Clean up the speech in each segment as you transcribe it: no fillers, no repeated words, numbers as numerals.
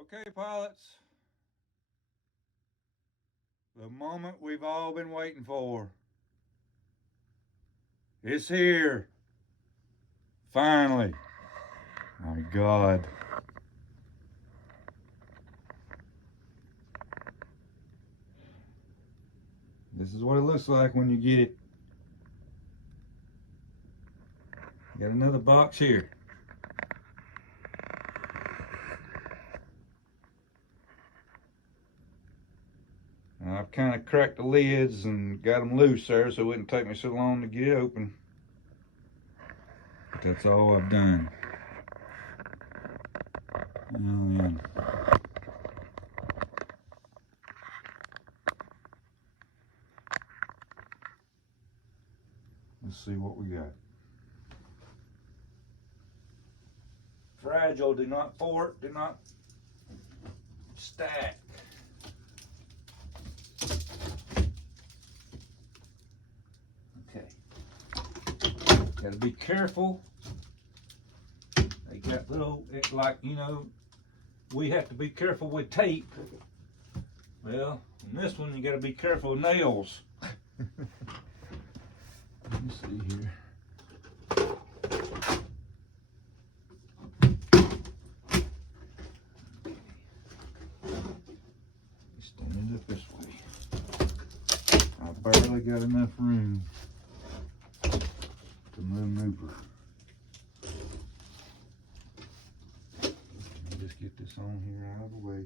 Okay, pilots, the moment we've all been waiting for. It's here. Finally. My God. This is what it looks like when you get it. Got another box here. Now, I've kind of cracked the lids and got them loose there so it wouldn't take me so long to get it open. But that's all I've done. Oh, yeah. Let's see what we got. Fragile, do not fort, do not stack. Okay. Gotta be careful. They got little, like, you know, we have to be careful with tape. Well, in this one, you gotta be careful with nails. Let me see here. Stand it up this way. I barely got enough room to maneuver. Let me just get this on here out of the way.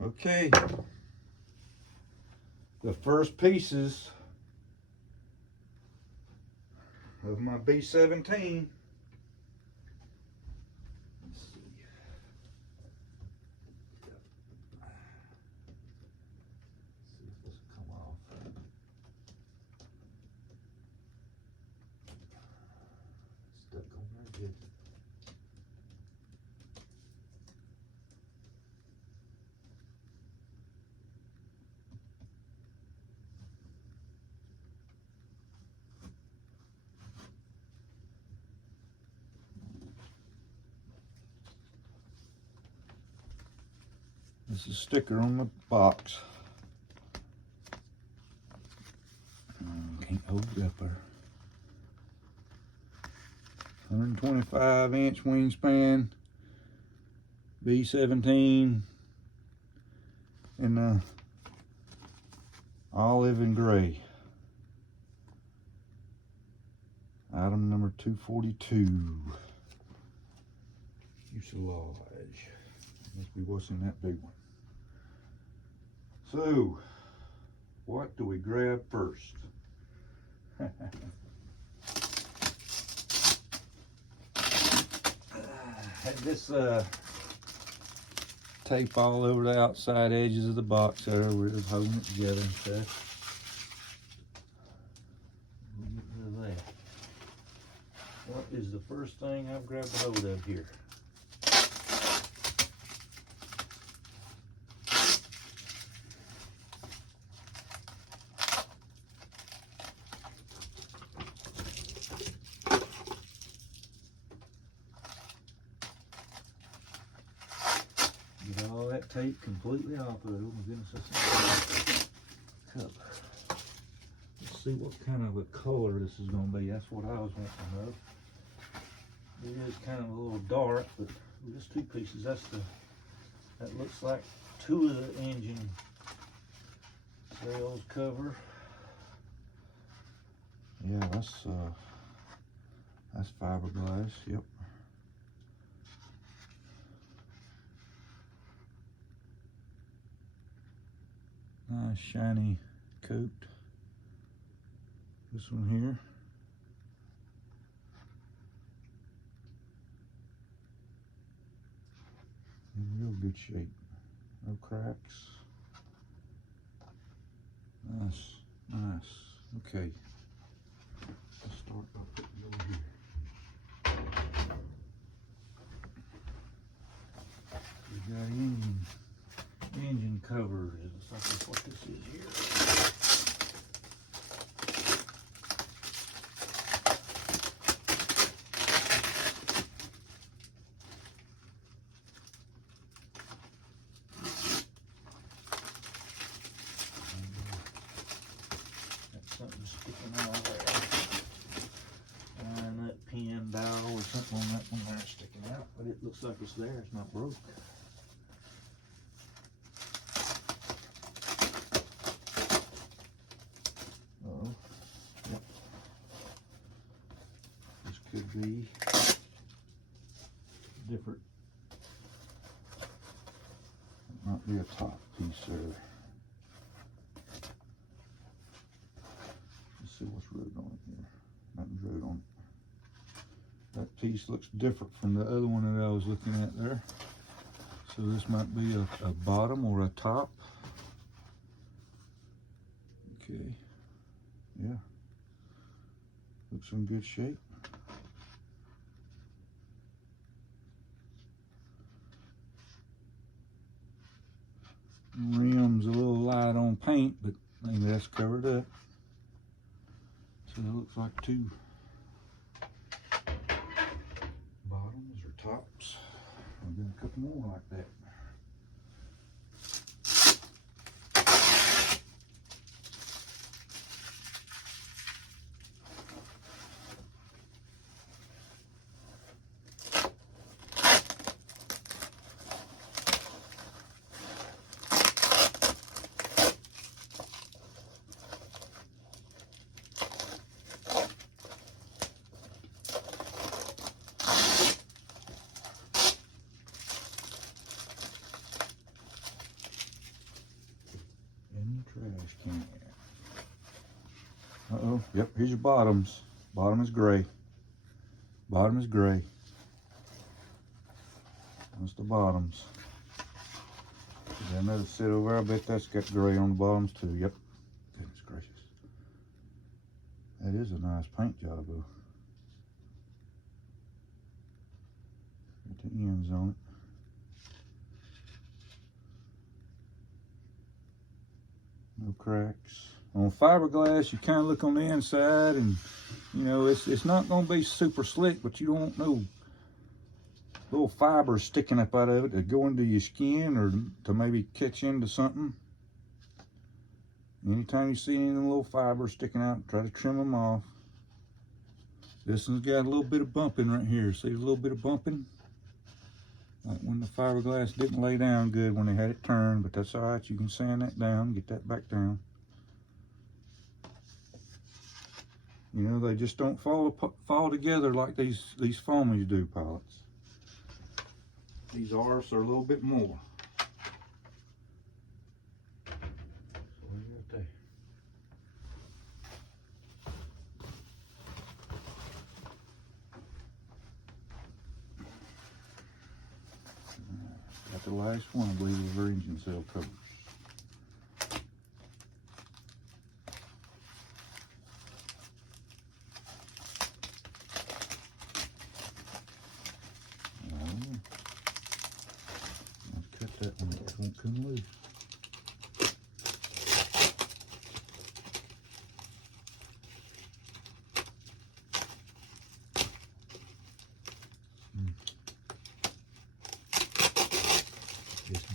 Okay, the first pieces of my B-17. Let's see. See if this will come off. Stuck on there good. This is a sticker on the box. Can't hold it up there. 125-inch wingspan, B-17, in olive and gray. Item number 242. Fuselage. Must be what's in that big one. So, what do we grab first? Had this tape all over the outside edges of the box there. We're just holding it together and stuff. We'll get rid of that. What is the first thing I've grabbed a hold of here? Get all that tape completely off of it. Oh my goodness, that's a cup. Let's see what kind of a color this is going to be. That's what I was wanting to know. It is kind of a little dark, but just two pieces. That looks like two of the engine sails cover. Yeah, that's fiberglass. Yep. Nice shiny coat. This one here. In real good shape. No cracks. Nice, nice. Okay. start by putting it over here. We got engine covers. It looks like that's what this is here. Something sticking out there. And that pin dowel or something on that one there sticking out, but it looks like it's there, it's not broke. Uh-oh. Yep. This could be different. It might be a top piece there. See what's wrote on it here. Nothing's wrote on it. That piece looks different from the other one that I was looking at there. So this might be a bottom or a top. Okay. Yeah. Looks in good shape. Rim's a little light on paint, but maybe that's covered up. So it looks like two bottoms or tops. I've got a couple more like that. Trash can. Uh-oh. Yep, here's your bottoms. Bottom is gray. Bottom is gray. That's the bottoms. There's another set over there. I bet that's got gray on the bottoms too. Yep. Goodness gracious. That is a nice paint job though. Got the ends on it. No cracks. On fiberglass, you kind of look on the inside and, you know, it's not going to be super slick, but you don't know little fibers sticking up out of it that go into your skin or to maybe catch into something. Anytime you see any little fibers sticking out, try to trim them off. This one's got a little bit of bumping right here. See a little bit of bumping? Like when the fiberglass didn't lay down good when they had it turned, but that's all right. You can sand that down, get that back down. You know, they just don't fall together like these foamies do, pilots. These R's are a little bit more. What do you got there? Got the last one, I believe, of our engine cell covers. Let's cut that one, it won't come loose.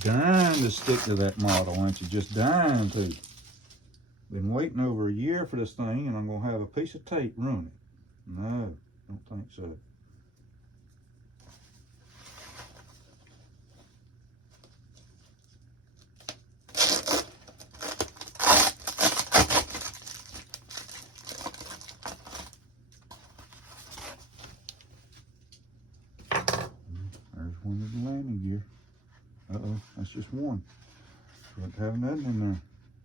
Dying to stick to that model, aren't you? Just dying to. Been waiting over a year for this thing, and I'm gonna have a piece of tape ruin it. No, don't think so. There's one of the landing gear. Uh-oh, that's just one. You have to have nothing in there.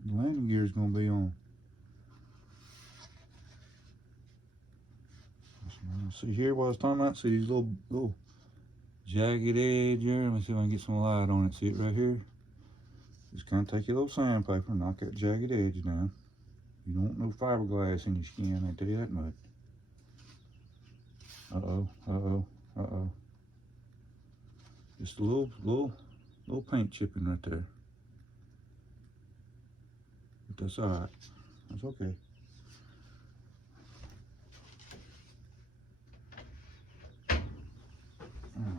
The landing gear is going to be on. See here what I was talking about? See these little jagged edge here? Let me see if I can get some light on it. See it right here? Just kind of take your little sandpaper and knock that jagged edge down. You don't want no fiberglass in your skin, I tell you that much. Uh-oh, uh-oh, uh-oh. Just a little paint chipping right there. But that's all right. That's okay.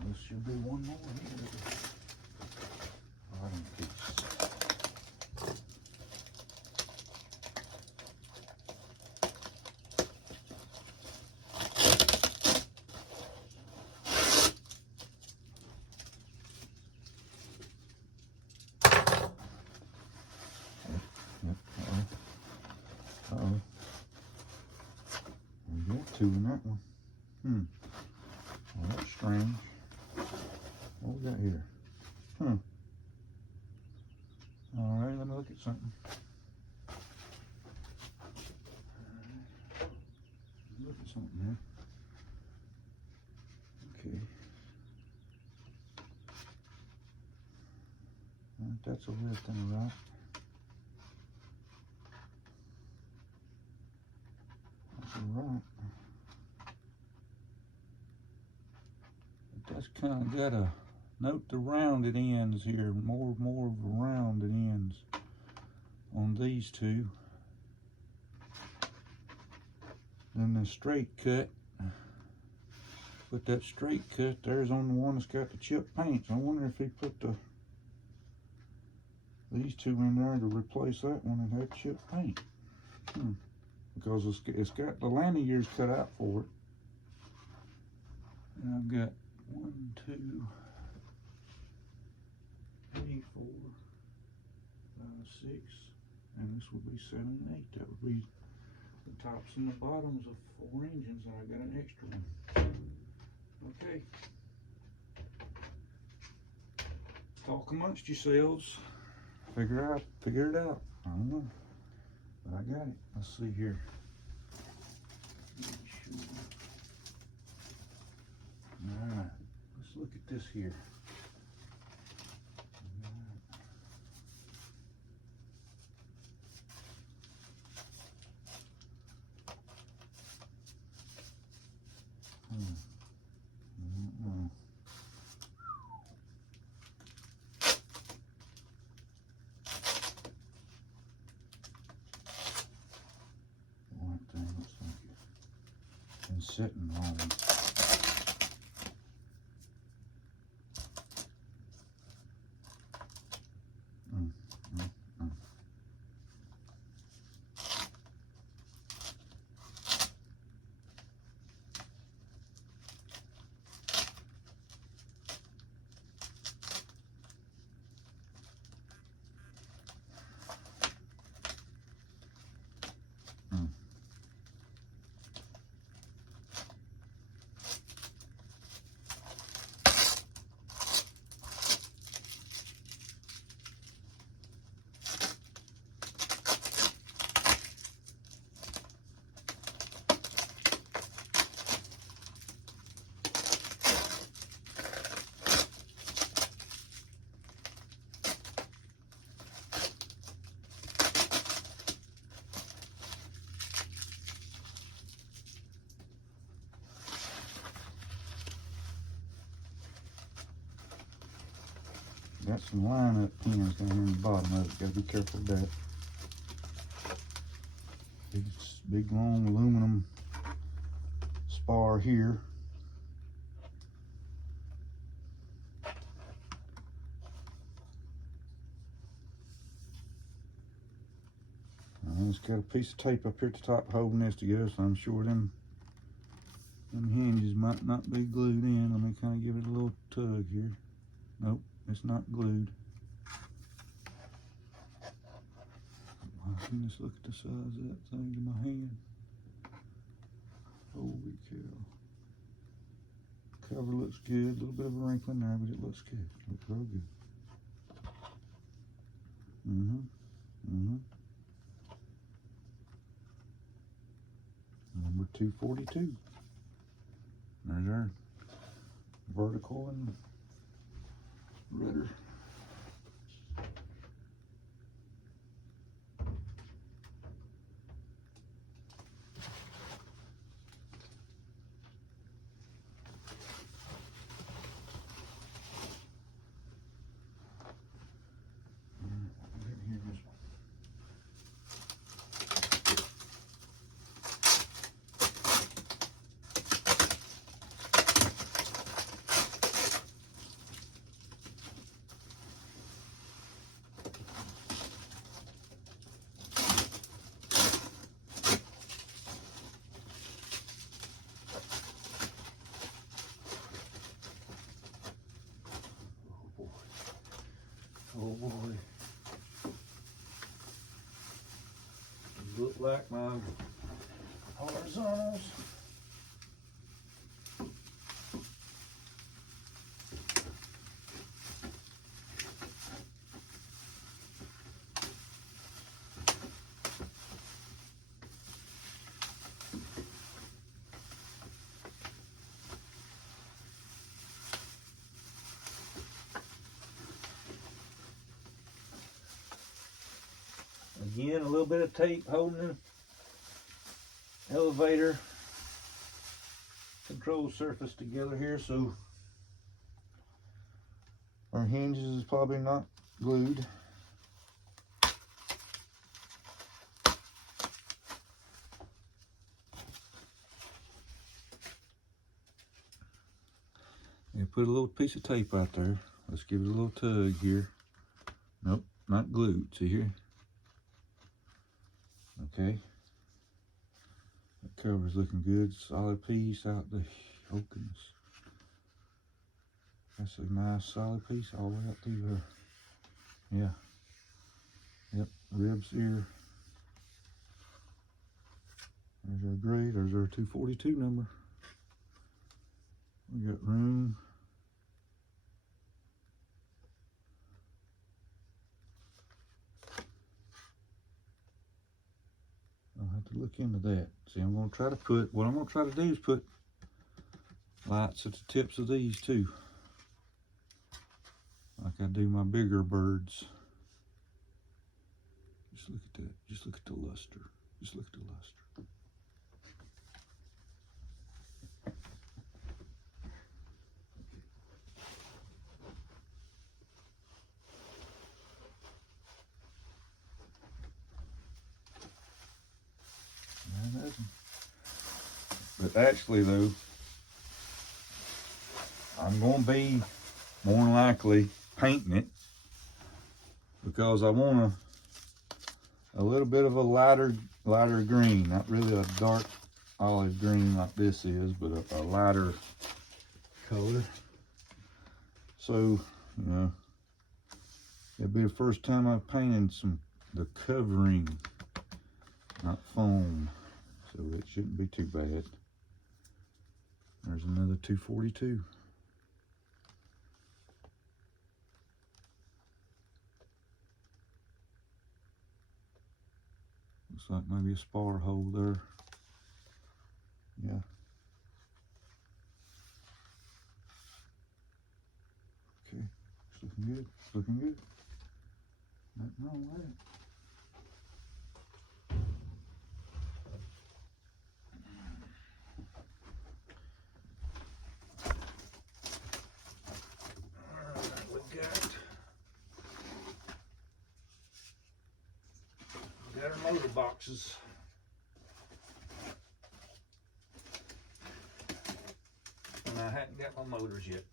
This should be one more here. Bottom piece. Uh-oh. We got two in that one. Well, that's strange. What we got here? Alright, let me look at something. Look at something here. Okay. That's a weird thing, right? That's right. But that's kind of got a note the rounded ends here, more of the rounded ends on these two than the straight cut. But that straight cut there's on the one that's got the chip paints. I wonder if he put these two in there to replace that one that had chip paint. Because it's got the landing gears cut out for it. And I've got 1, 2, 3, 4, 5, 6, and this would be 7 and 8. That would be the tops and the bottoms of 4 engines, and I got an extra one. Okay. Talk amongst yourselves. Figure it out. I don't know. But I got it. Let's see here. Alright. Let's look at this here. Sitting on got some line up pins down here in the bottom of it. Gotta be careful with that. Big long aluminum spar here. It's got a piece of tape up here at the top holding this together, so I'm sure them hinges might not be glued in. Let me kind of give it a little tug here. Nope, it's not glued. Just look at the size of that thing in my hand. Holy cow. Cover looks good. A little bit of a wrinkle in there, but it looks good. Looks real good. Number 242. There's our vertical and rudder. just like my horizontals. Again, a little bit of tape holding the elevator control surface together here, so our hinges is probably not glued. And put a little piece of tape out there. Let's give it a little tug here. Nope, not glued. See here? Okay. That cover's looking good. Solid piece out the opens. That's a nice solid piece all the way up through there. Yeah. Yep, ribs here. There's our grade. There's our 242 number. We got room. I'll have to look into that. See, I'm going to try to put, what I'm going to try to do is put lights at the tips of these too. Like I do my bigger birds. Just look at that. Just look at the luster. Just look at the luster. But actually though, I'm going to be more than likely painting it because I want a little bit of a lighter green, not really a dark olive green like this is, but a lighter color. So, you know, it'll be the first time I've painted the covering, not foam. So it shouldn't be too bad. There's another 242. Looks like maybe a spar hole there. Yeah. Okay, it's looking good. It's looking good. Nothing wrong with it. Got our motor boxes. And I haven't got my motors yet.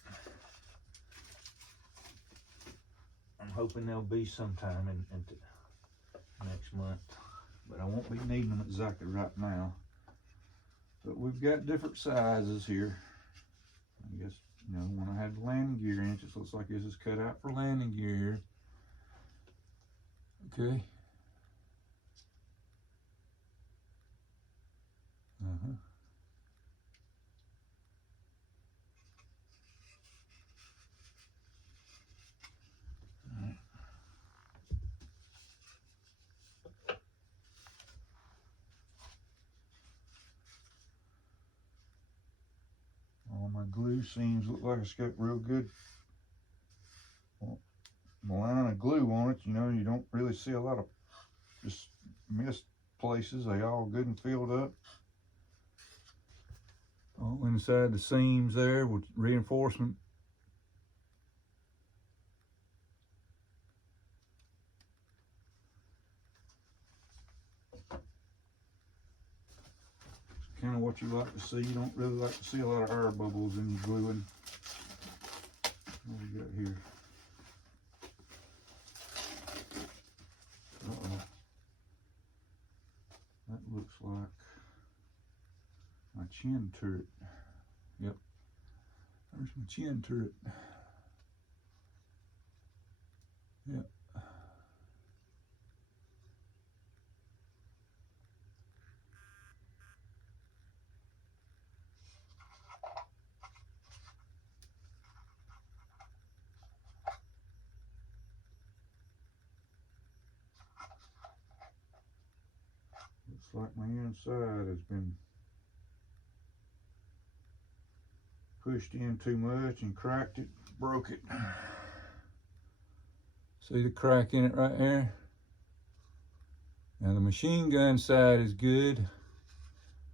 I'm hoping they'll be sometime in next month. But I won't be needing them exactly right now. But we've got different sizes here. I guess, you know, when I had the landing gear inches, looks like this is cut out for landing gear. Okay. All my glue seams look like it's got real good line of glue on it. You know, you don't really see a lot of just missed places. They all good and filled up. All inside the seams there with reinforcement. Kind of what you like to see. You don't really like to see a lot of air bubbles in your gluing. What do we got here? Uh-oh. That looks like my chin turret. Yep. There's my chin turret. Yep. like my inside has been pushed in too much and cracked it, broke it. See the crack in it right there? Now the machine gun side is good,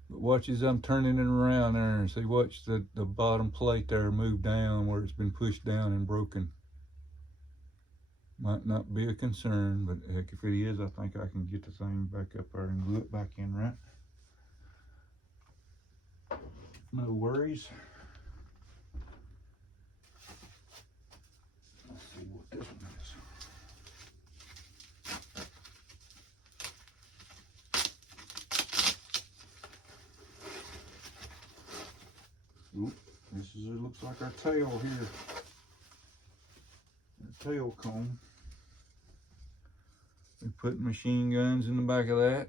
but watch as I'm turning it around there and see, watch the bottom plate there move down where it's been pushed down and broken. Might not be a concern, but heck, if it is, I think I can get the thing back up there and glue it back in right. No worries. Let's see what this one is. Oop, this is, it looks like our tail here. Our tail cone. We put machine guns in the back of that.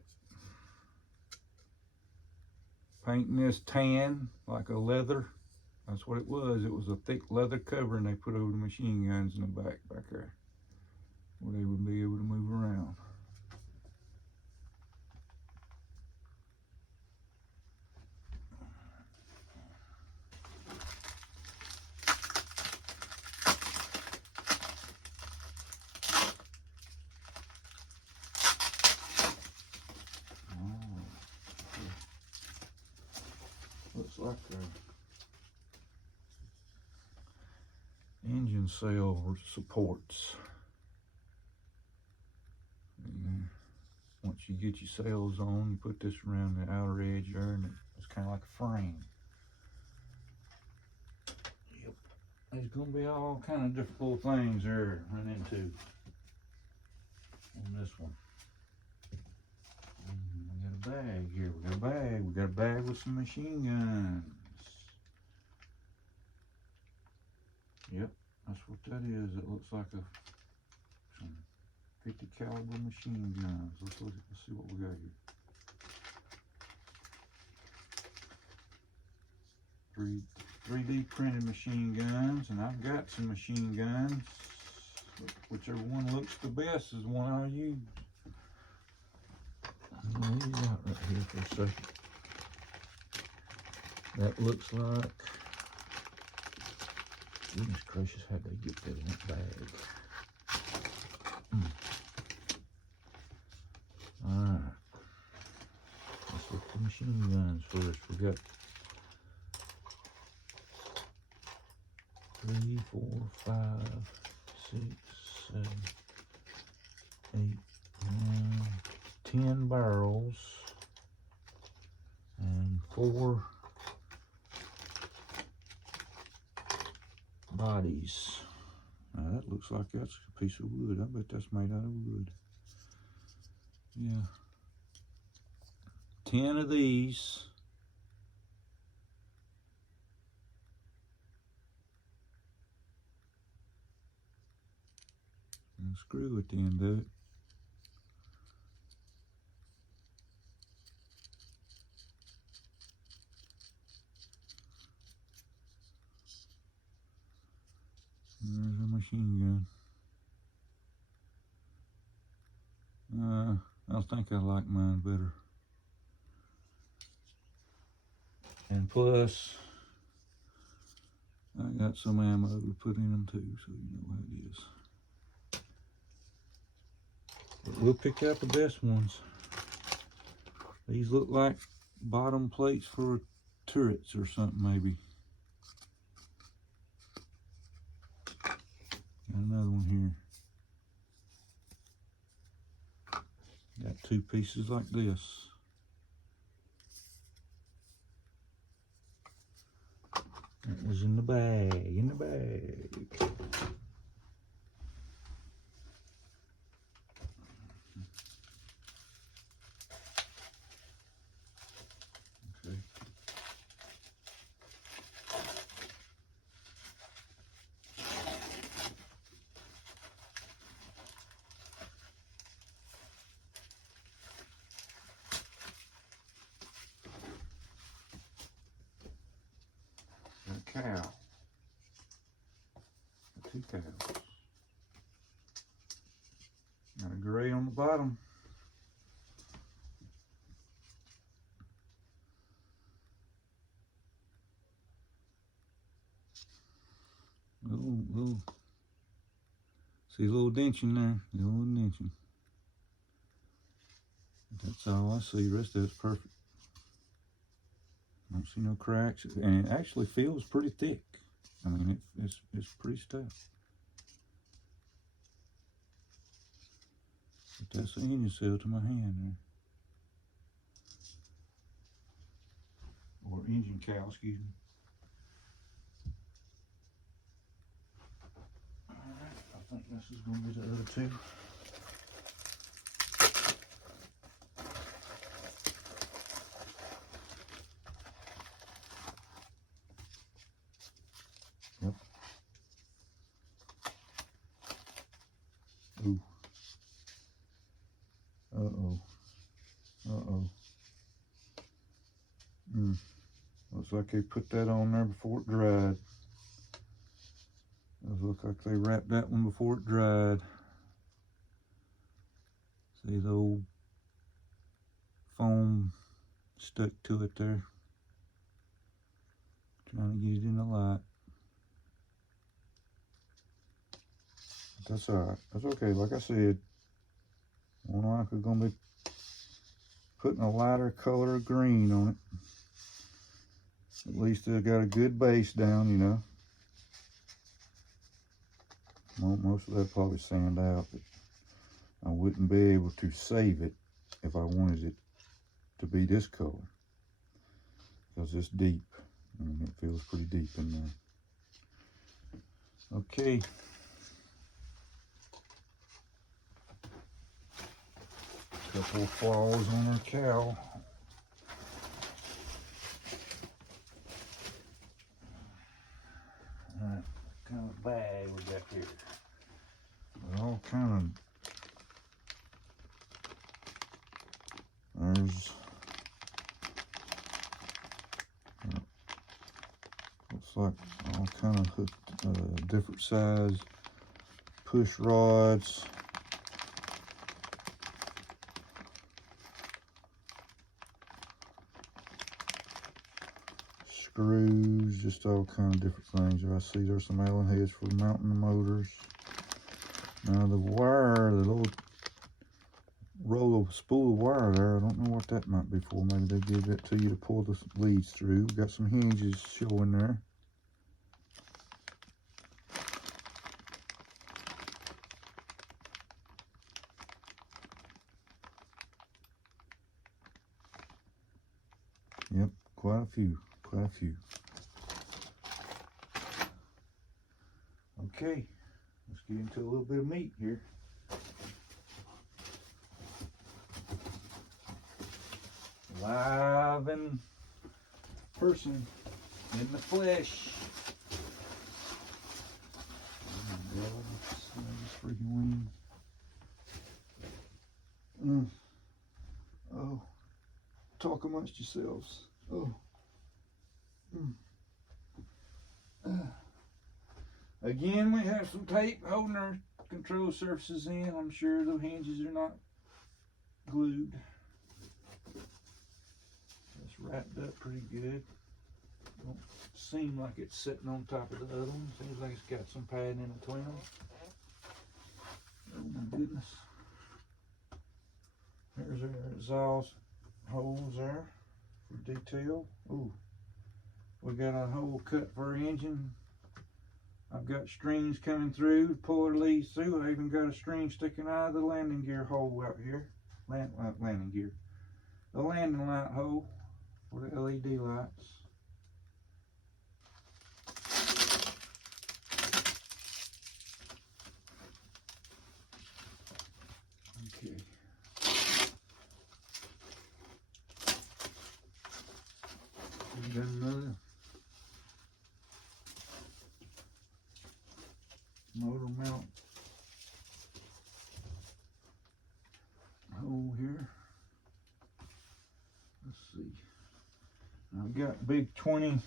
Painting this tan like a leather. That's what it was. It was a thick leather cover and they put over the machine guns in the back there, where they would be able to move around. Looks like engine cell supports. And once you get your sails on, you put this around the outer edge there, and it's kind of like a frame. Yep. There's gonna be all kind of different little things there to run into on this one. We got a bag here. We got a bag. We got a bag with some machine guns. Yep, that's what that is. It looks like some 50 caliber machine guns. Let's see what we got here. 3D printed machine guns, and I've got some machine guns. Whichever one looks the best is the one I'll use. I'm gonna leave it out right here for a second. That looks like, goodness gracious, how'd they get that in that bag? Alright, let's look at the machine guns first. We got 3, 4, 5, 6, 7, 8, 9, 10 barrels and 4 bodies. Now that looks like that's a piece of wood. I bet that's made out of wood. Yeah. 10 of these. And a screw at the end of it. And there's a machine gun. I think I like mine better. And plus, I got some ammo to put in them too, so you know how it is. But we'll pick out the best ones. These look like bottom plates for turrets or something, maybe. Got another one here. Got 2 pieces like this. That was in the bag, Okay. A cow. 2 cows. Got a gray on the bottom. Little, see a little dention there, a little dention. That's all I see. The rest of it's perfect. Don't see no cracks, and it actually feels pretty thick. I mean, it's pretty stuff. But that's the engine seal to my hand there. Or engine cowl, excuse me. Alright, I think this is going to be the other two. Yep. Ooh. Uh-oh. Uh-oh. Looks like they put that on there before it dried. Does look like they wrapped that one before it dried. See the old foam stuck to it there. Trying to get it in the light. But that's alright. That's okay. Like I said, one like we're gonna be putting a lighter color of green on it. At least it got a good base down, you know. Most of that probably sand out, but I wouldn't be able to save it if I wanted it to be this color, because it's deep and it feels pretty deep in there. Okay. Couple of flaws on our cowl. Alright, what kind of bag we got here? They're all kind of, there's, looks like all kind of hooked, different size push rods. Screws, just all kind of different things. I see there's some Allen heads for mounting the motors. Now the wire, the little roll of spool of wire there, I don't know what that might be for. Maybe they give that to you to pull the leads through. Got some hinges showing there. Yep, quite a few. Quite a few. Okay, let's get into a little bit of meat here. Live in person, in the flesh. Oh my God, this freaking wing. Oh, talk amongst yourselves. Oh. Again, we have some tape holding our control surfaces in. I'm sure the hinges are not glued. It's wrapped up pretty good. Don't seem like it's sitting on top of the other one. Seems like it's got some padding in between them. Oh my goodness. There's our exhaust holes there for detail. Ooh. We got a hole cut for our engine. I've got strings coming through, pull our leads through. I even got a string sticking out of the landing gear hole out here. Landing gear. The landing light hole for the LED lights. Okay. We got another motor mount hole here. Let's see. I've got big 20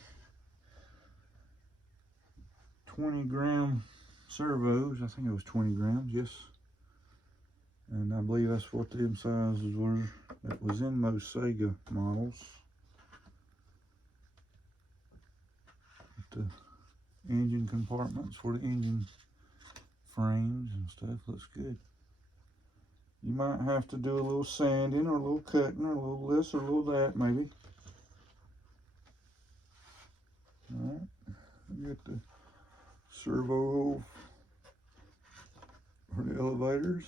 gram servos. I think it was 20 grams, yes. And I believe that's what them sizes were. That was in most Sega models. But engine compartments for the engine frames and stuff. Looks good. You might have to do a little sanding or a little cutting or a little this or a little that maybe. Alright, we got the servo hole for the elevators.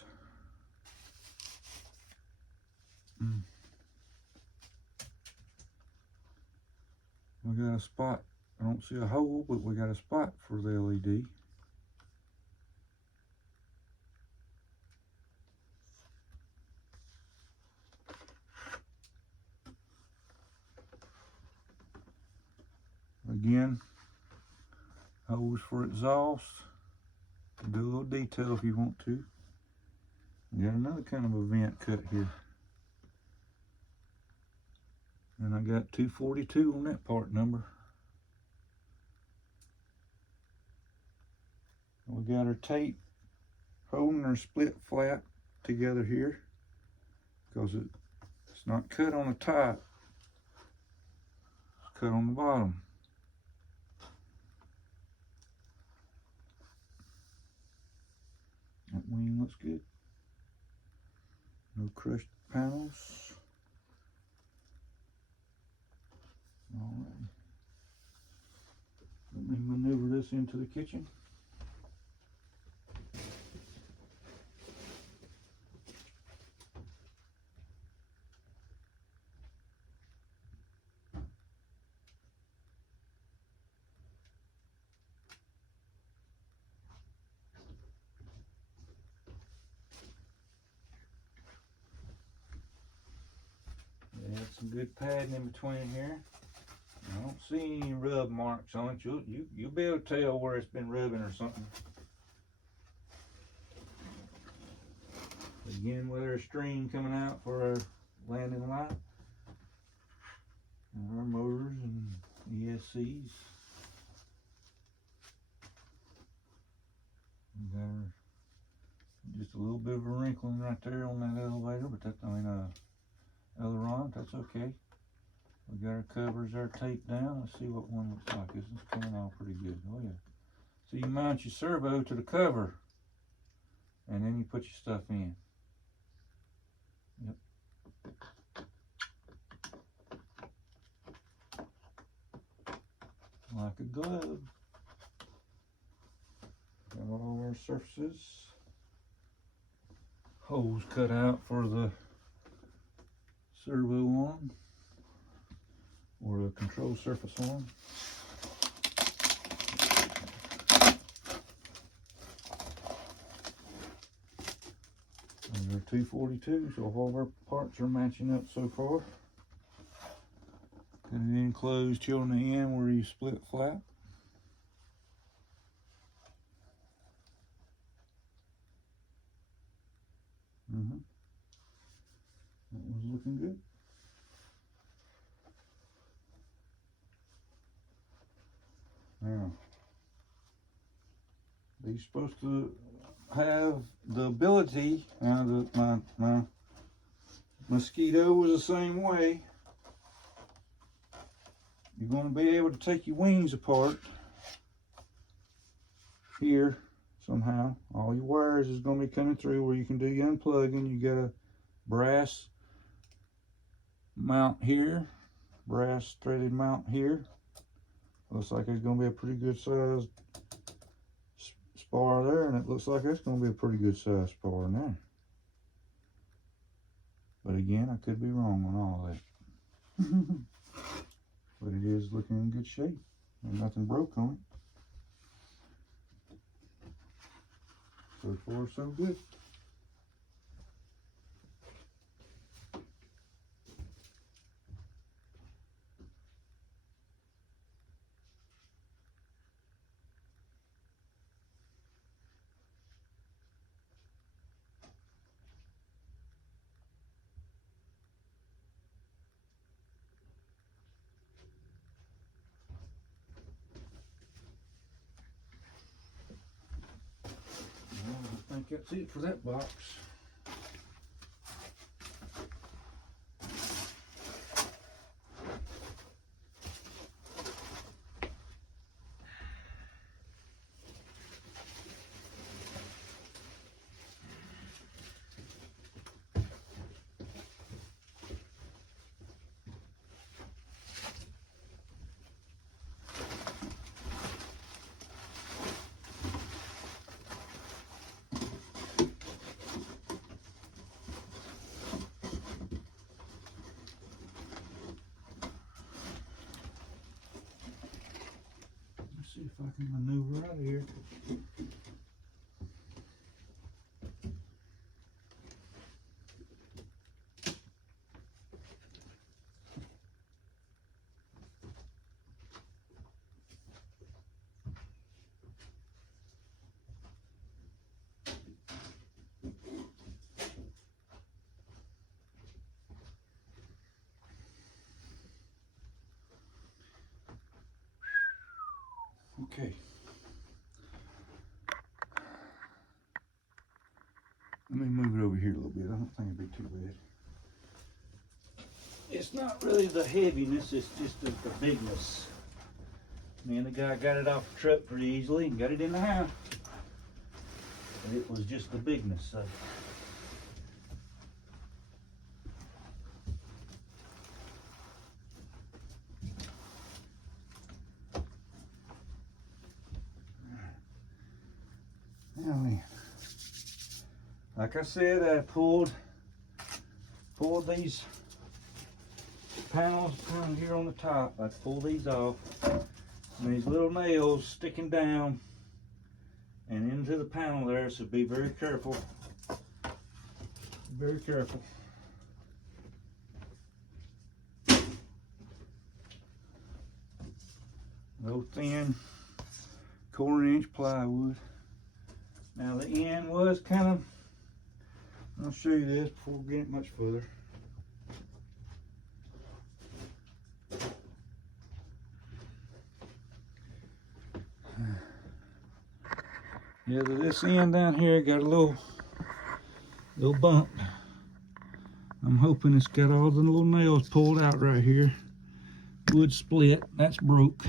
We got a spot. I don't see a hole, but we got a spot for the LED. Again, holes for exhaust. Do a little detail if you want to. We got another kind of a vent cut here. And I got 242 on that part number. We got our tape holding our split flap together here because it's not cut on the top, it's cut on the bottom. That wing looks good. No crushed panels. Alright. Let me maneuver this into the kitchen. Add some good padding in between here. I don't see any rub marks on it. You'll be able to tell where it's been rubbing or something. Again, with our string coming out for our landing light. And our motors and ESCs. We got our, just a little bit of a wrinkling right there on that elevator, but aileron, that's okay. We got our covers there taped down. Let's see what one looks like. This is coming out pretty good. Oh yeah. So you mount your servo to the cover and then you put your stuff in. Yep. Like a glove. Got all our surfaces. Holes cut out for the servo arm or the control surface arm. And they're 242, so all of our parts are matching up so far. Got it enclosed here on the end where you split flap. That was looking good. Now, these supposed to have the ability, my mosquito was the same way. You're going to be able to take your wings apart here somehow. All your wires is going to be coming through where you can do your unplugging. You got a brass mount here, brass threaded mount here. Looks like it's going to be a pretty good sized spar there, and it looks like it's going to be a pretty good sized spar in there. But again, I could be wrong on all that. But it is looking in good shape and nothing broke on it. So far, so good. I think that's it for that box. if I can maneuver out of here. Okay. Let me move it over here a little bit. I don't think it'd be too bad. It's not really the heaviness, it's just the bigness. Me and the guy got it off the truck pretty easily and got it in the house. But it was just the bigness, so. Now then, like I said, I pulled these panels down here on the top. I pulled these off, and these little nails sticking down and into the panel there, so be very careful. Very careful. No thin 1/4-inch plywood. Now the end was kind of, I'll show you this before we get much further. Yeah, this end down here got a little bump. I'm hoping it's got all the little nails pulled out right here. Wood split, that's broke.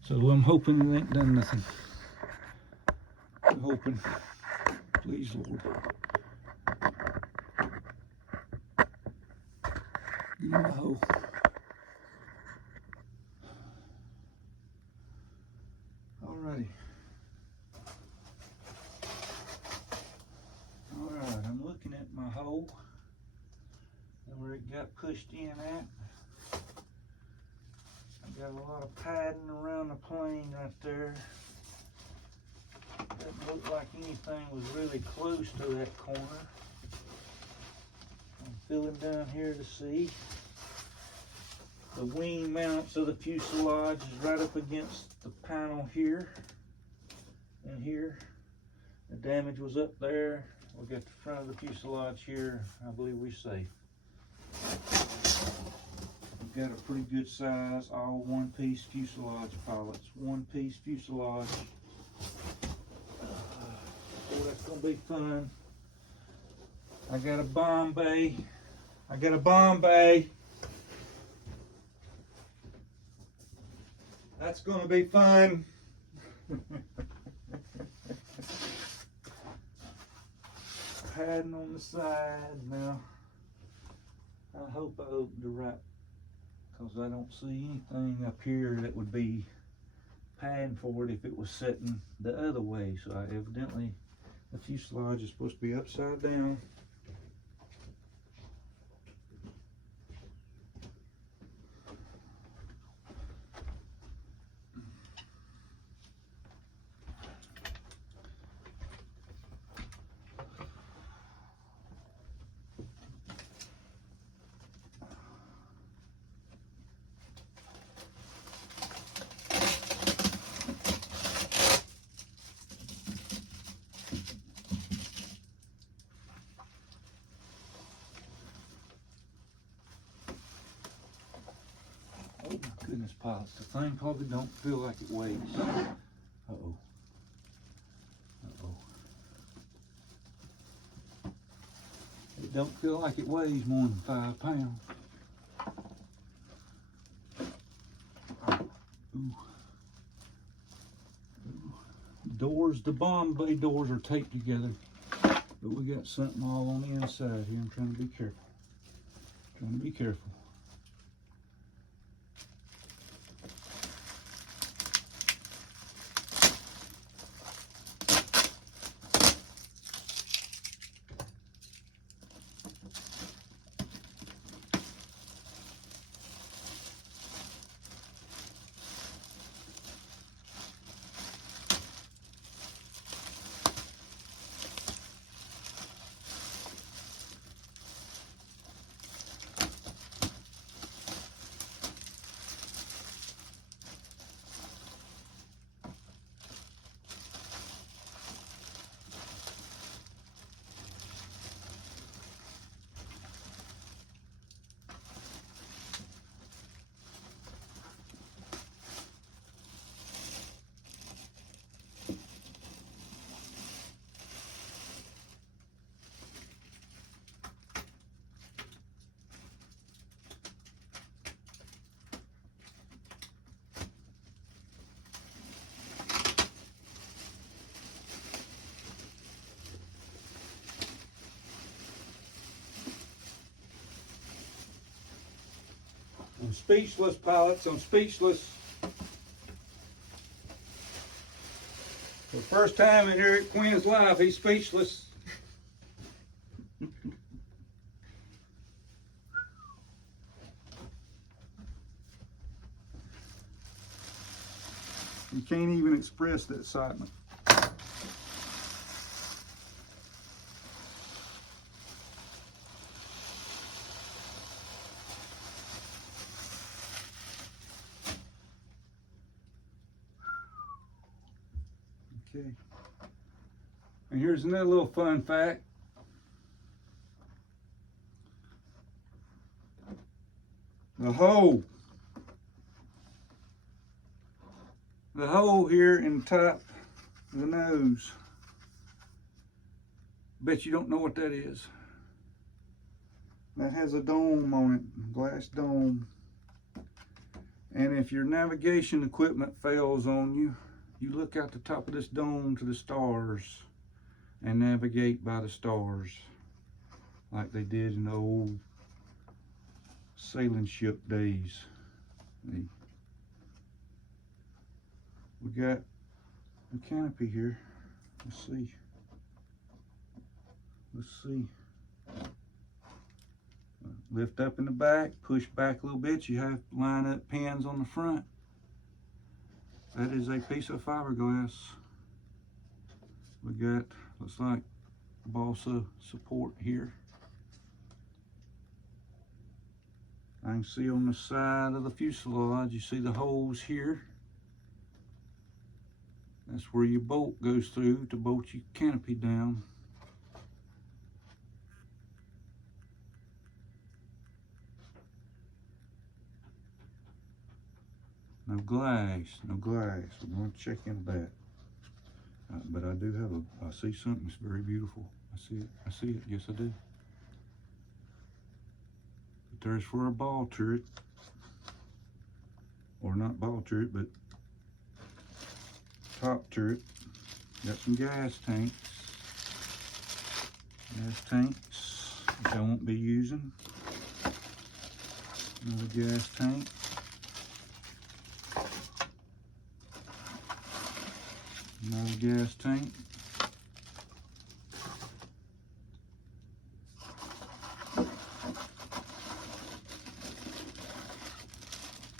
So I'm hoping it ain't done nothing. I'm hoping, please Lord. Give me a hole. Alrighty. Alright, I'm looking at my hole and where it got pushed in at. I got a lot of padding around the plane right there. Doesn't look like anything was really close to that corner. I'm feeling down here to see. The wing mounts of the fuselage is right up against the panel here and here. The damage was up there. We got the front of the fuselage here. I believe we're safe. We've got a pretty good size, all one-piece fuselage pilots. One-piece fuselage. Oh, that's gonna be fun. I got a bomb bay. That's gonna be fun. Padding on the side now. I hope I opened the right, because I don't see anything up here that would be padding for it if it was sitting the other way. So evidently the fuselage is supposed to be upside down. Oh my goodness, pilots, the thing probably don't feel like it weighs. Uh-oh. Uh-oh. It don't feel like it weighs more than 5 pounds. Ooh. Ooh. Doors, the bomb bay doors are taped together, but we got something all on the inside here. I'm trying to be careful. Trying to be careful. speechless, pilots. I'm speechless. For the first time in Eric Quinn's life, he's speechless. You can't even express the excitement. Okay. And here's another little fun fact. The hole here in the top of the nose. Bet you don't know what that is. That has a dome on it, glass dome. And if your navigation equipment fails on you, you look out the top of this dome to the stars and navigate by the stars like they did in the old sailing ship days. We got a canopy here. Let's see. Lift up in the back, push back a little bit. You have to line up pins on the front. That is a piece of fiberglass. We got, looks like balsa support here. I can see on the side of the fuselage, you see the holes here. That's where your bolt goes through to bolt your canopy down. No glass, no glass. We're going to check into that. But I do have I see something that's very beautiful. I see it, yes I do. But there's for a ball turret. Or not ball turret, but top turret. Got some gas tanks. Gas tanks, which I won't be using. Another gas tank. Another gas tank.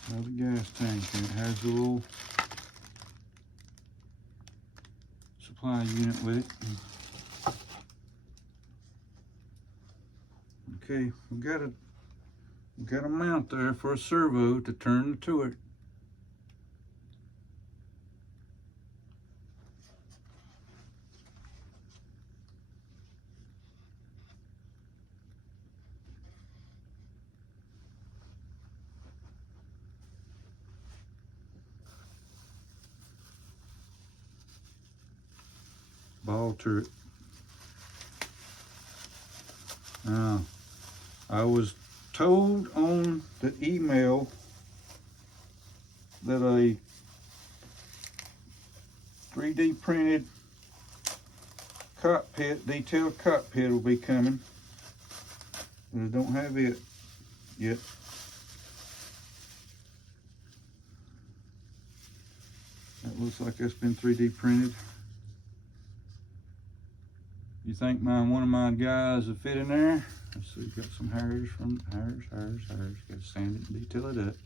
Another gas tank, and it has a little supply unit with it. Okay, we got a mount there for a servo to turn the turret. Ball turret. Now, I was told on the email that a 3D printed cockpit, detailed cockpit will be coming. But I don't have it yet. That looks like that's been 3D printed. You think one of my guys will fit in there? Let's see, got some hairs. Got to sand it and detail it up.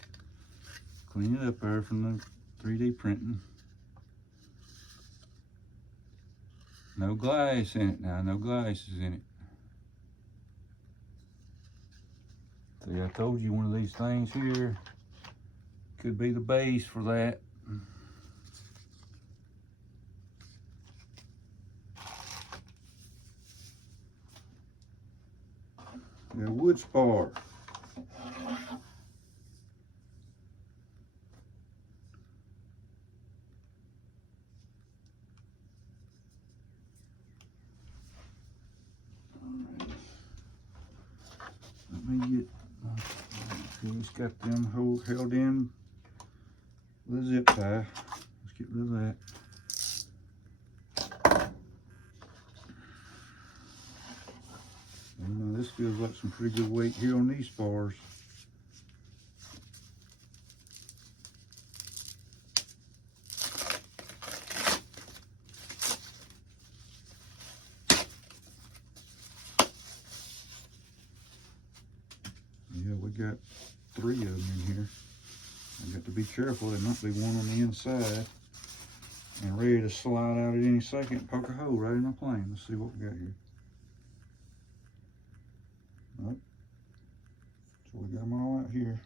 Clean it up there from the 3D printing. No glass in it now, no glasses in it. See, I told you one of these things here could be the base for that. A wood spar. Let me get, it's got them held in with a zip tie. Let's get rid of that. This feels like some pretty good weight here on these spars. 3 of them in here. I got to be careful. There might be one on the inside and ready to slide out at any second, poke a hole right in my plane. Let's see what we got here. Nope. So we got them all out here.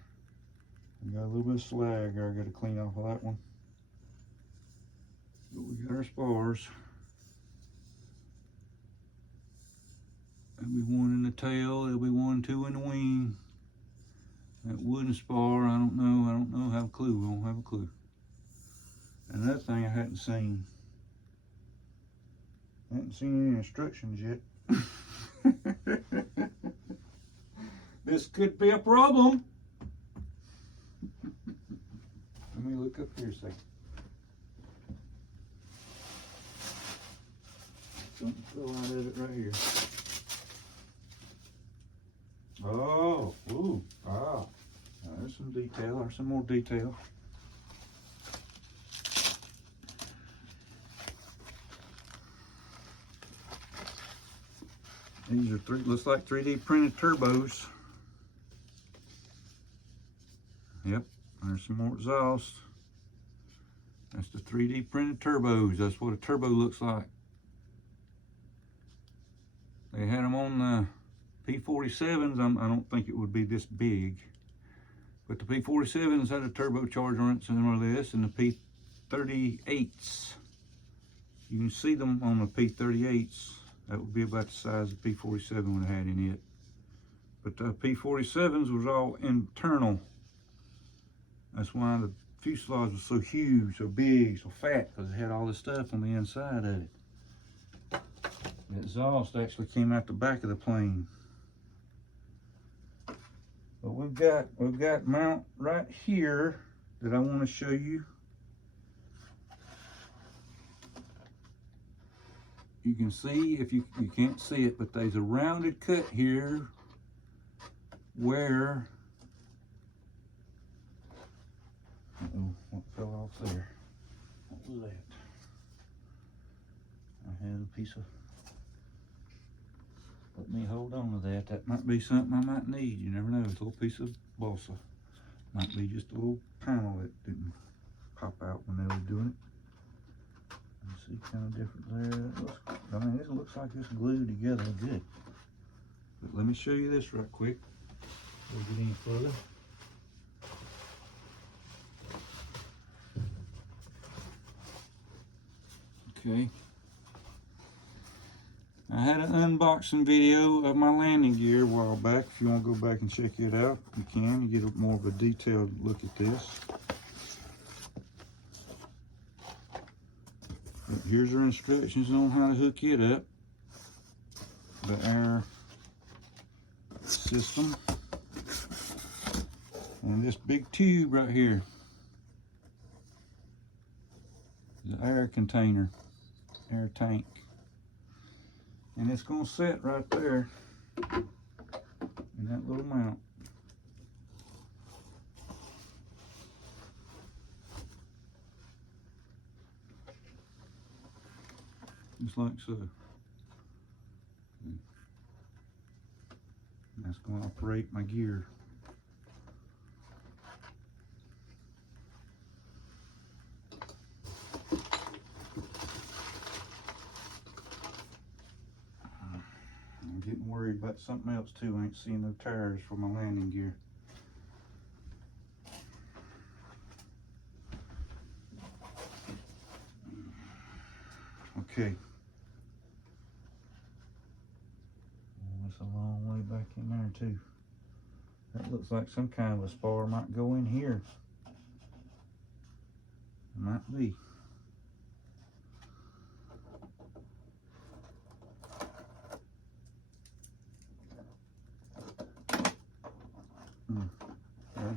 We got a little bit of slag there I got to clean off of that one. But we got our spars. There'll be one in the tail, there'll be 1, 2 in the wing. That wooden spar, I don't know, have a clue, we don't have a clue. Another thing I hadn't seen any instructions yet. This could be a problem. Let me look up here a second. Something fell out of it right here. Oh, ooh, ah. There's some detail, there's some more detail. These are looks like 3D printed turbos. Yep, there's some more exhaust. That's the 3D printed turbos. That's what a turbo looks like. They had them on the P-47s. I don't think it would be this big. But the P-47s had a turbocharger on it similar to this, and the P-38s. You can see them on the P-38s. That would be about the size the P-47 would have had in it. But the P-47s was all internal. That's why the fuselage was so huge, so big, so fat, because it had all this stuff on the inside of it. The exhaust actually came out the back of the plane. But we've got mount right here that I want to show you. You can see, if you can't see it, but there's a rounded cut here where, what fell off there? What was that? I had a piece of, let me hold on to that. That might be something I might need. You never know. It's a little piece of balsa. Might be just a little panel that didn't pop out when they were doing it. You see, kind of different there. I mean, it looks like it's glued together good. But let me show you this right quick. Before we get any further. Okay. I had an unboxing video of my landing gear a while back. If you want to go back and check it out, you can. You get more of a detailed look at this. But here's our instructions on how to hook it up. The air system. And this big tube right here. The air container, air tank. And it's going to sit right there in that little mount. Just like so. And that's going to operate my gear. I'm getting worried about something else too. I ain't seeing no tires for my landing gear. Okay. Oh, it's a long way back in there too. That looks like some kind of a spar might go in here. It might be.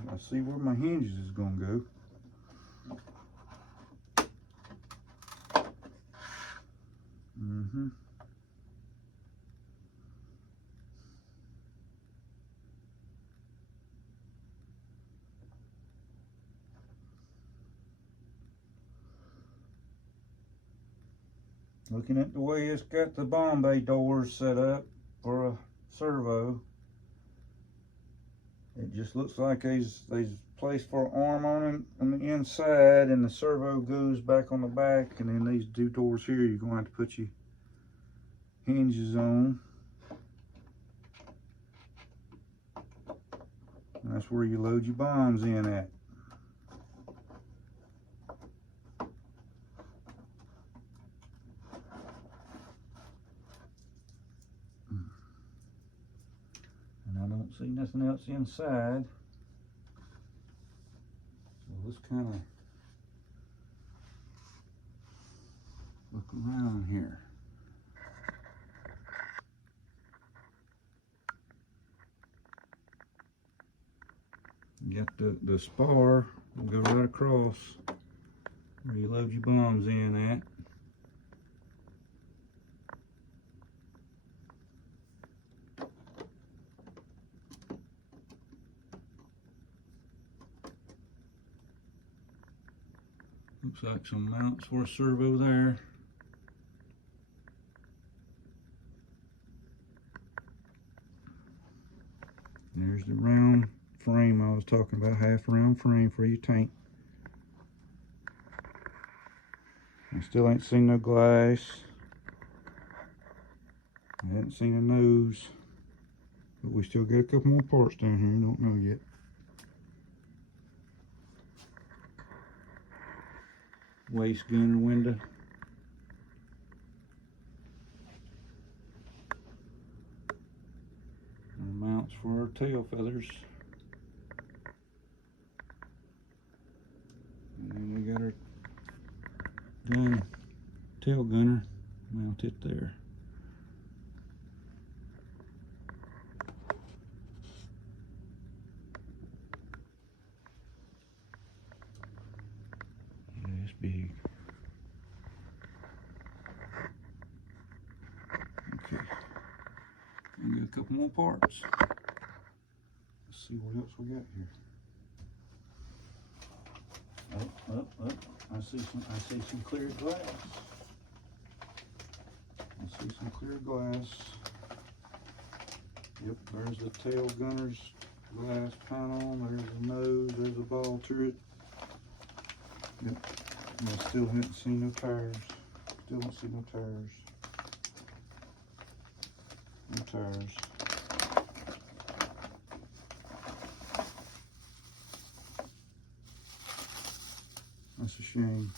I see where my hinges is going to go. Looking at the way it's got the bomb bay doors set up for a servo, It just looks like they's placed for an arm on the inside, and the servo goes back on the back, and then these two doors here you're going to have to put your hinges on. And that's where you load your bombs in at. And I don't see nothing else inside. So let's kind of look around here. You got the spar will go right across where you load your bombs in at. Looks like some mounts for a servo there. There's the round frame I was talking about, half round frame for your tank. I still ain't seen no glass. I haven't seen a nose, but we still got a couple more parts down here, don't know yet. Waist gunner window. And mounts for our tail feathers. And then we got our tail gunner mounted there. Yeah, it's big. Okay. And we got a couple more parts. Let's see what else we got here. Oh. I see some clear glass. I see some clear glass. Yep, there's the tail gunner's glass panel. There's the nose. There's a ball turret. Yep. And I still haven't seen no tires. Still don't see no tires. No tires. That's a shame.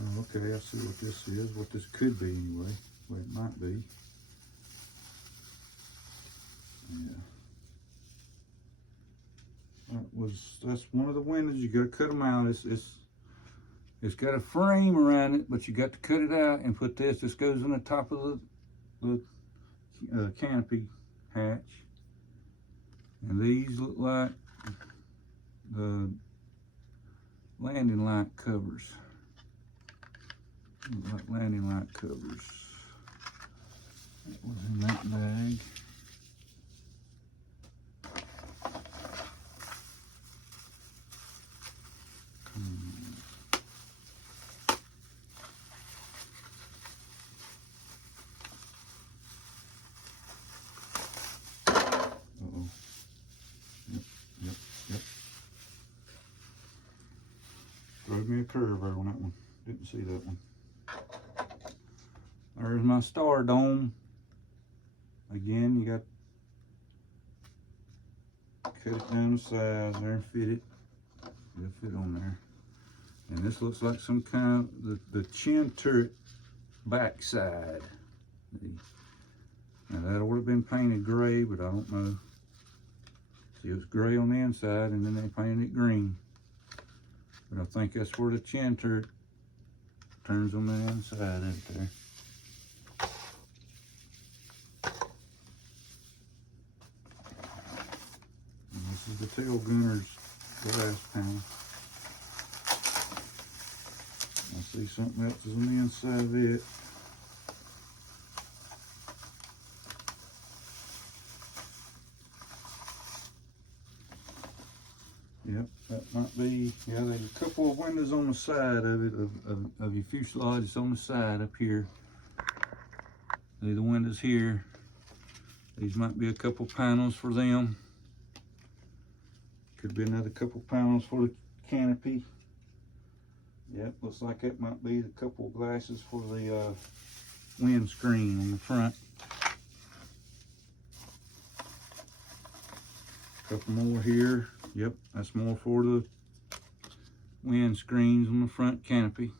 Oh, okay, I see what this is, what this could be anyway. What it might be. Yeah. That's one of the windows. You gotta cut them out. It's got a frame around it, but you got to cut it out and put this. This goes on the top of the canopy hatch. And these look like the landing light covers. Look like landing light covers. That was in that bag. Uh-oh. Yep. Drove me a curve there on that one. Didn't see that one. There's my star dome. Again, you got to cut it down the sides there and fit it. It'll fit on there. And this looks like some kind of the chin turret backside. Now that would have been painted gray, but I don't know. See, it was gray on the inside, and then they painted it green. But I think that's where the chin turret turns on the inside right there. And this is the tail gunner's glass panel. See, something else is on the inside of it. Yep, that might be, yeah, there's a couple of windows on the side of it, of your fuselage. It's on the side up here. See the windows here. These might be a couple panels for them. Could be another couple panels for the canopy. Yep, looks like that might be the couple of glasses for the windscreen on the front. Couple more here. Yep, that's more for the windscreens on the front canopy.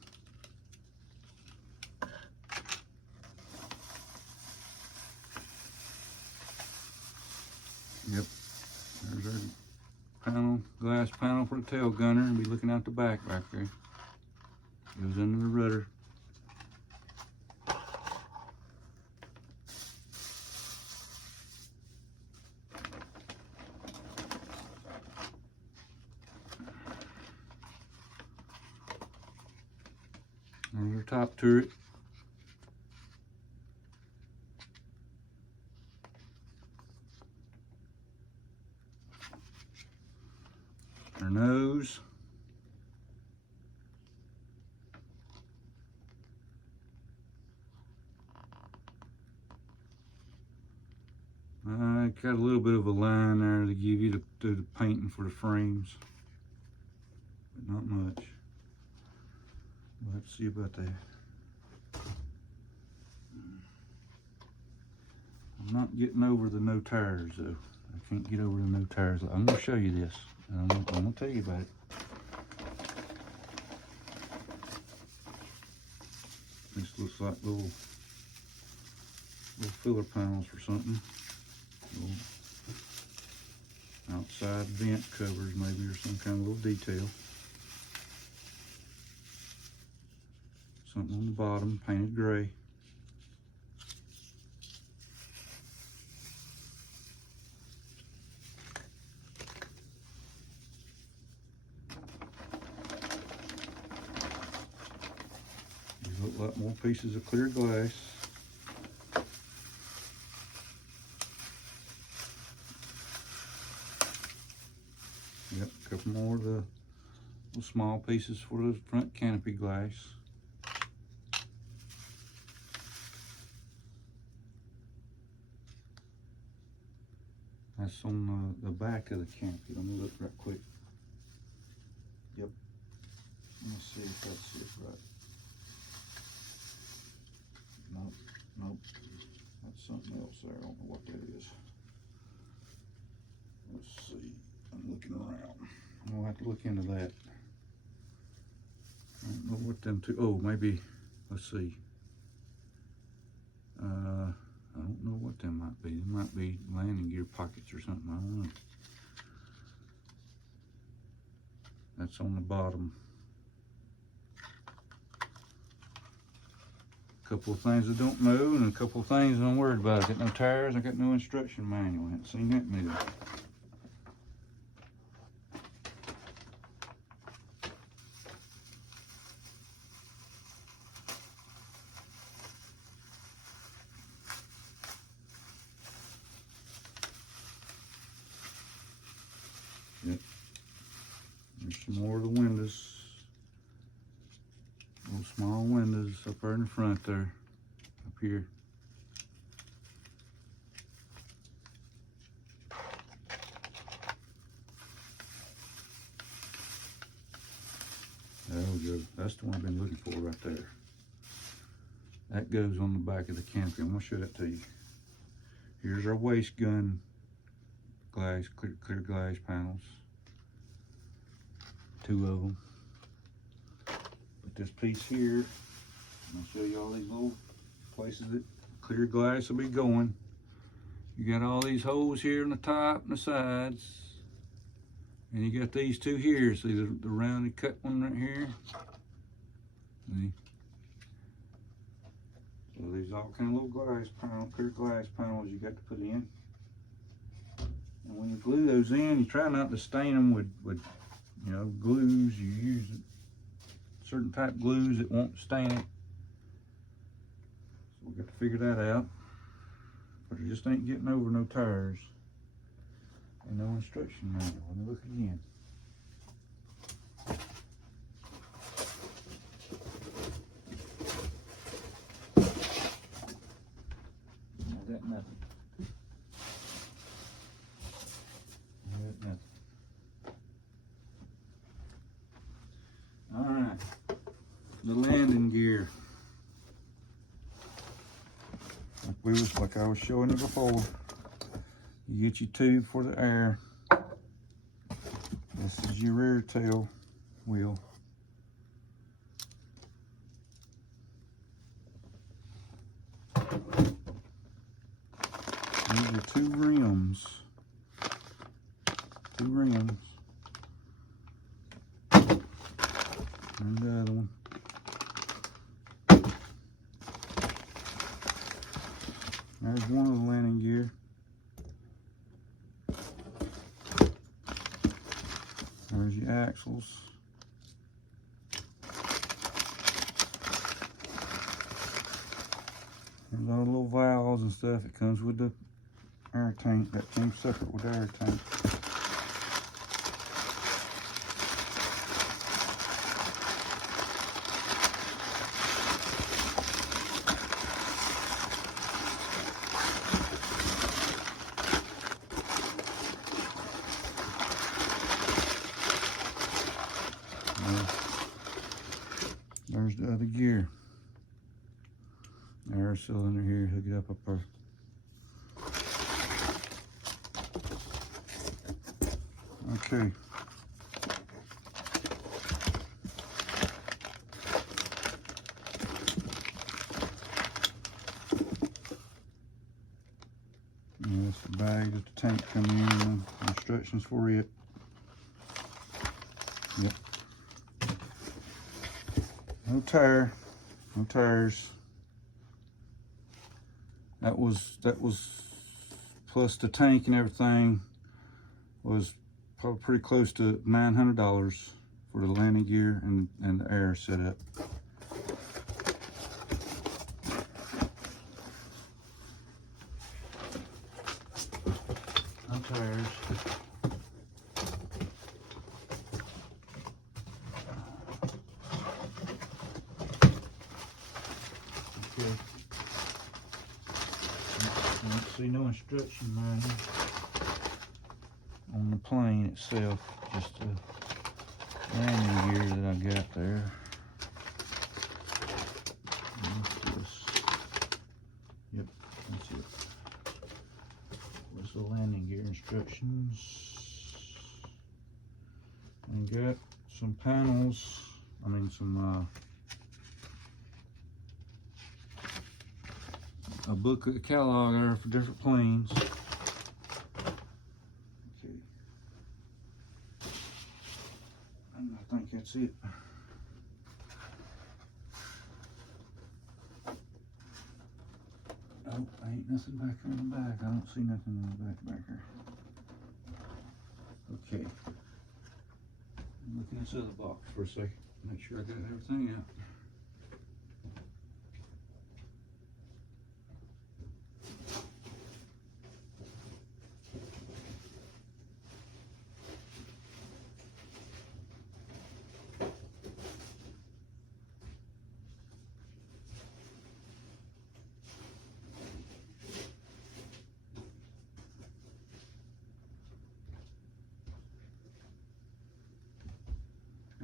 Yep, there's our panel, glass panel for the tail gunner, and be looking out the back right there. Goes under the rudder. There's our top turret. Our nose. I got a little bit of a line there to give you to do the painting for the frames, but not much. We'll have to see about that. I'm not getting over the no tires though. I can't get over the no tires. I'm going to show you this. I'm going to tell you about it. This looks like little filler panels or something. Little outside vent covers maybe, or some kind of little detail. Something on the bottom painted gray. These look like more pieces of clear glass. Yep, a couple more of the little small pieces for the front canopy glass. That's on the back of the canopy. Let me look right quick. Yep. Let me see if that's it right. Nope, nope. That's something else there. I don't know what that is. Let's see. I'm looking around. I'm gonna have to look into that. I don't know what them two. Oh, maybe. Let's see. I don't know what them might be. They might be landing gear pockets or something. I don't know. That's on the bottom. A couple of things I don't know, and a couple of things I'm worried about. I got no tires. I got no instruction manual. I haven't seen that neither. Yep. There's some more of the windows. Little small windows up there in the front there. Up here. There we go. That's the one I've been looking for right there. That goes on the back of the canopy. I'm going to show that to you. Here's our waist gun glass, clear glass panels. Two of them. But this piece here, I'll show you all these little places that clear glass will be going. You got all these holes here on the top and the sides. And you got these two here. See the rounded cut one right here? See? So these all kind of little glass panel, clear glass panels you got to put in. And when you glue those in, you try not to stain them with you know, glues. You use certain type of glues that won't stain it. So we've got to figure that out. But it just ain't getting over no tires and no instruction manual. Let me look again. I got nothing. I got nothing. All right, the landing gear. Like I was showing you before, you get your tube for the air. This is your rear tail wheel. These are two rims. And the other one. There's one of the landing gear. There's your axles. There's all the little valves and stuff. It comes with the air tank. That came separate with the air tank. There's the other gear. Air cylinder here, hook it up there. Okay. And that's the bag that the tank comes in and the instructions for it. Yep. No tires. That was plus the tank and everything was probably pretty close to $900 for the landing gear and the air setup. No tires. Okay. I don't see no instruction manual on the plane itself, just the landing gear that I got there. Yep, that's it. What's the landing gear instructions? And got some panels, a book, a catalog there for different planes. Okay. And I think that's it. Oh, ain't nothing back on the back. I don't see nothing in the back here. Okay. Look in this other box for a second. Make sure I got everything out.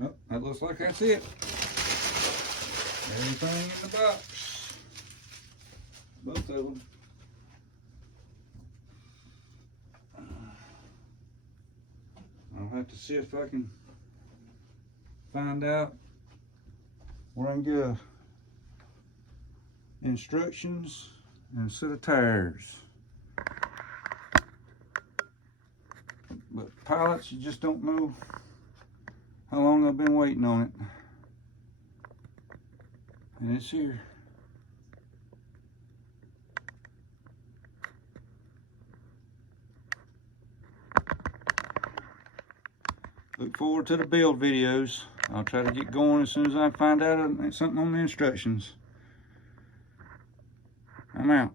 Oh, that looks like that's it. Everything in the box. Both of them. I'll have to see if I can find out where I can get instructions and a set of tires. But pilots, you just don't know how long I've been waiting on it. And it's here. Look forward to the build videos. I'll try to get going as soon as I find out something on the instructions. I'm out.